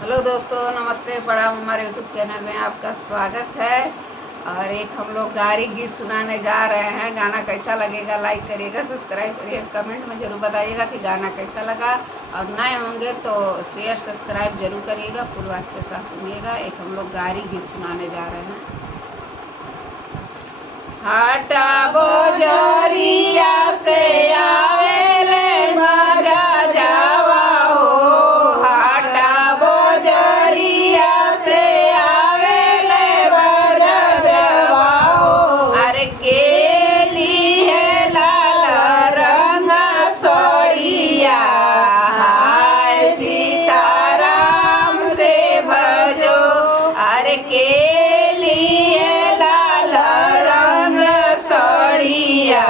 Hello दोस्तों, नमस्ते, प्रणाम। हमारे यूट्यूब चैनल में आपका स्वागत है। और एक हम लोग गारी गीत सुनाने जा रहे हैं। गाना कैसा लगेगा लाइक करिएगा, सब्सक्राइब करिएगा, कमेंट में ज़रूर बताइएगा कि गाना कैसा लगा। और नए होंगे तो शेयर सब्सक्राइब जरूर करिएगा। फुल आवाज़ के साथ सुनिएगा। एक हम लोग गारी गीत सुनाने जा रहे हैं। हाटा बोजरिया से आवेले भजा जावा हो, हाटा बोजरिया से आवेले भजा जावा हो। अरे केली है लाल रंग सोड़िया, हाय सीताराम से भजो। अरे केली है लाल रंग सोड़िया,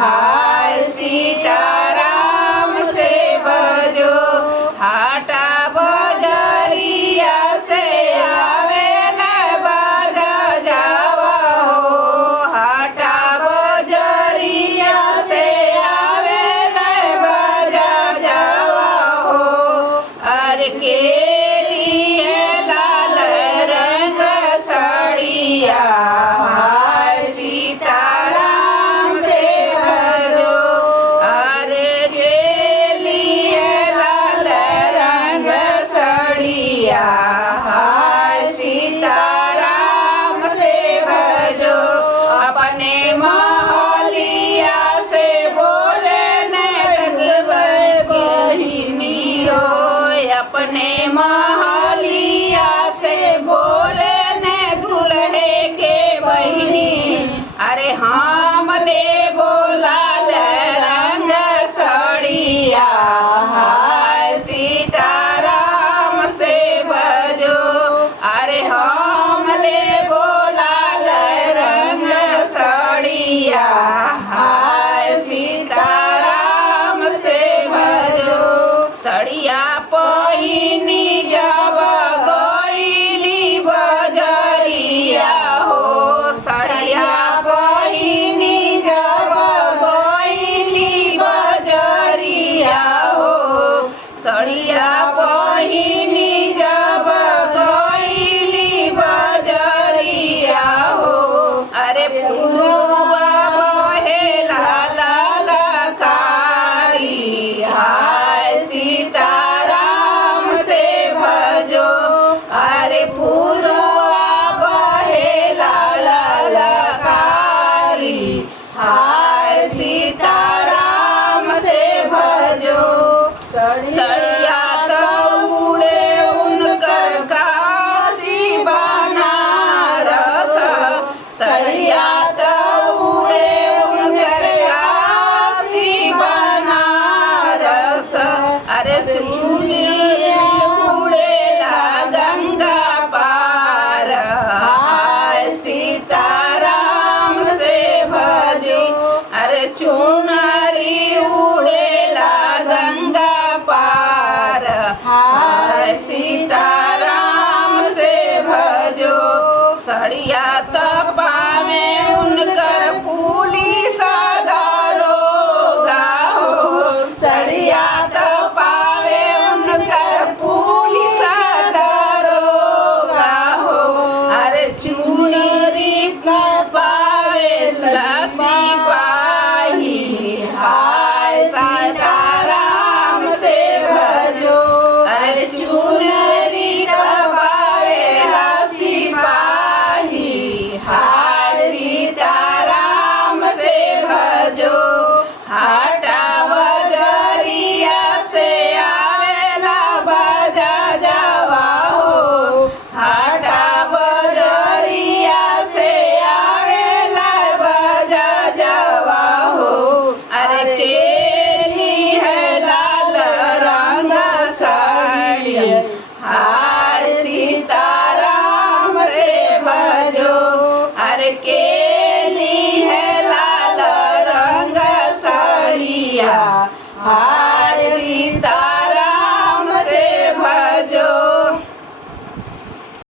हाय सीताराम से भजो। हाटा बजरिया से आवेले भजा जावा हो, हाटा बजरिया से आवेले भजा जावा हो। अरे केली है लाल रंग साड़िया, हाय सीताराम से भजो। अरे केली है लाल रंग साड़िया, हाय सीताराम से भजो। अपने महलिया से बोले नगबै बहिनियो, अपने महलिया से बोले ने दुल्हे के बहिनी। अरे हम ले बोलाल रंग साड़िया, हाय सीताराम से भजो। अरे हम ले बोलाल रंग साड़िया, हाय सीताराम से भजो। सड़िया पहिनी जब गईली बजरिया हो, सड़िया पहिनी जब गईली बजरिया हो, सड़िया पहिनी जब गईली बजरिया हो। अरे पुरुबा बहे लाल कारी, हाय सीताराम से भजो। अरे पुरुबा बहे लाल कारी, हाय सीताराम से भजो। सड़िया उड़े उनकर काशी बनारस, सड़िया उड़े उनकर काशी बनारस। अरे चूली उड़ेला गंगा पार, हाय सीताराम से भजो। अरे चुनरी उड़ेला गंगा पार, हाय सीता